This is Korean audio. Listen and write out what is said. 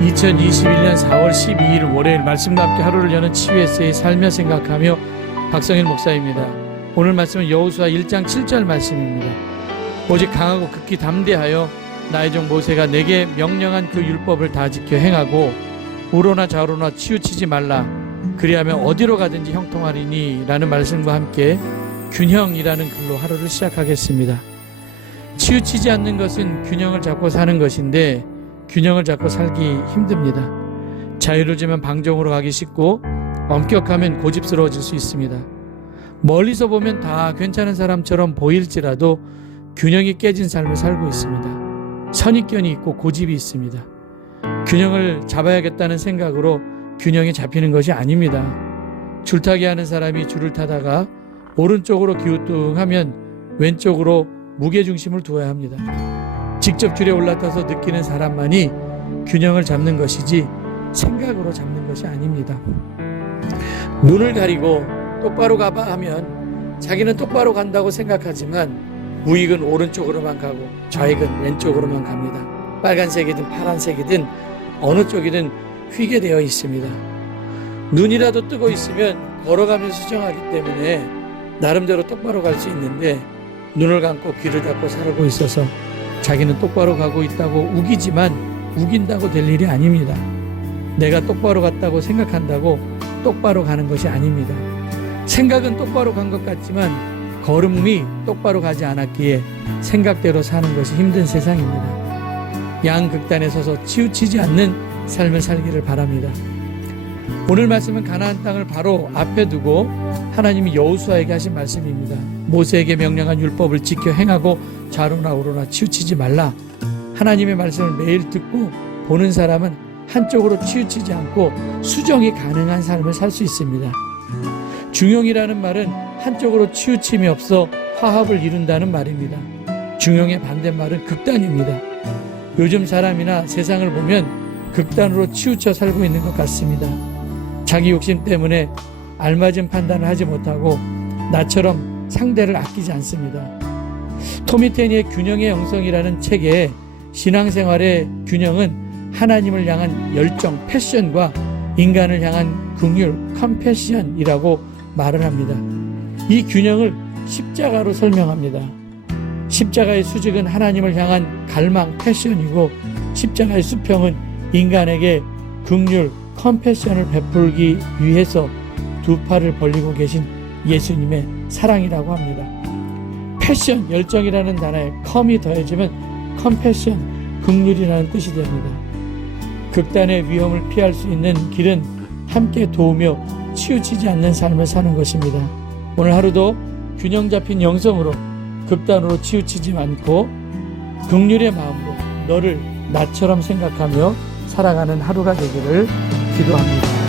2021년 4월 12일 월요일 말씀과 함께 하루를 여는 치유에세이 살며 생각하며 박성일 목사입니다. 오늘 말씀은 여호수아 1장 7절 말씀입니다. 오직 강하고 극히 담대하여 나의 종 모세가 내게 명령한 그 율법을 다 지켜 행하고 우로나 좌로나 치우치지 말라 그리하면 어디로 가든지 형통하리니 라는 말씀과 함께 균형이라는 글로 하루를 시작하겠습니다. 치우치지 않는 것은 균형을 잡고 사는 것인데 균형을 잡고 살기 힘듭니다. 자유를 주면 방종으로 가기 쉽고 엄격하면 고집스러워질 수 있습니다. 멀리서 보면 다 괜찮은 사람처럼 보일지라도 균형이 깨진 삶을 살고 있습니다. 선입견이 있고 고집이 있습니다. 균형을 잡아야겠다는 생각으로 균형이 잡히는 것이 아닙니다. 줄타기 하는 사람이 줄을 타다가 오른쪽으로 기우뚱하면 왼쪽으로 무게중심을 두어야 합니다. 직접 줄에 올라타서 느끼는 사람만이 균형을 잡는 것이지 생각으로 잡는 것이 아닙니다. 눈을 가리고 똑바로 가봐 하면 자기는 똑바로 간다고 생각하지만 우익은 오른쪽으로만 가고 좌익은 왼쪽으로만 갑니다. 빨간색이든 파란색이든 어느 쪽이든 휘게 되어 있습니다. 눈이라도 뜨고 있으면 걸어가면서 수정하기 때문에 나름대로 똑바로 갈 수 있는데 눈을 감고 귀를 닫고 살고 있어서 자기는 똑바로 가고 있다고 우기지만 우긴다고 될 일이 아닙니다. 내가 똑바로 갔다고 생각한다고 똑바로 가는 것이 아닙니다. 생각은 똑바로 간 것 같지만 걸음이 똑바로 가지 않았기에 생각대로 사는 것이 힘든 세상입니다. 양극단에 서서 치우치지 않는 삶을 살기를 바랍니다. 오늘 말씀은 가나안 땅을 바로 앞에 두고 하나님이 여호수아에게 하신 말씀입니다. 모세에게 명령한 율법을 지켜 행하고 좌로나 우로나 치우치지 말라. 하나님의 말씀을 매일 듣고 보는 사람은 한쪽으로 치우치지 않고 수정이 가능한 삶을 살 수 있습니다. 중용이라는 말은 한쪽으로 치우침이 없어 화합을 이룬다는 말입니다. 중용의 반대말은 극단입니다. 요즘 사람이나 세상을 보면 극단으로 치우쳐 살고 있는 것 같습니다. 자기 욕심 때문에 알맞은 판단을 하지 못하고 나처럼 상대를 아끼지 않습니다. 토미테니의 균형의 영성이라는 책에 신앙생활의 균형은 하나님을 향한 열정, 패션과 인간을 향한 긍휼, 컴패션이라고 말을 합니다. 이 균형을 십자가로 설명합니다. 십자가의 수직은 하나님을 향한 갈망, 패션이고 십자가의 수평은 인간에게 긍휼, 컴패션을 베풀기 위해서 두 팔을 벌리고 계신 예수님의 사랑이라고 합니다. 패션, 열정이라는 단어에 컴이 더해지면 컴패션, 긍휼이라는 뜻이 됩니다. 극단의 위험을 피할 수 있는 길은 함께 도우며 치우치지 않는 삶을 사는 것입니다. 오늘 하루도 균형 잡힌 영성으로 극단으로 치우치지 않고 긍휼의 마음으로 너를 나처럼 생각하며 살아가는 하루가 되기를 기도합니다.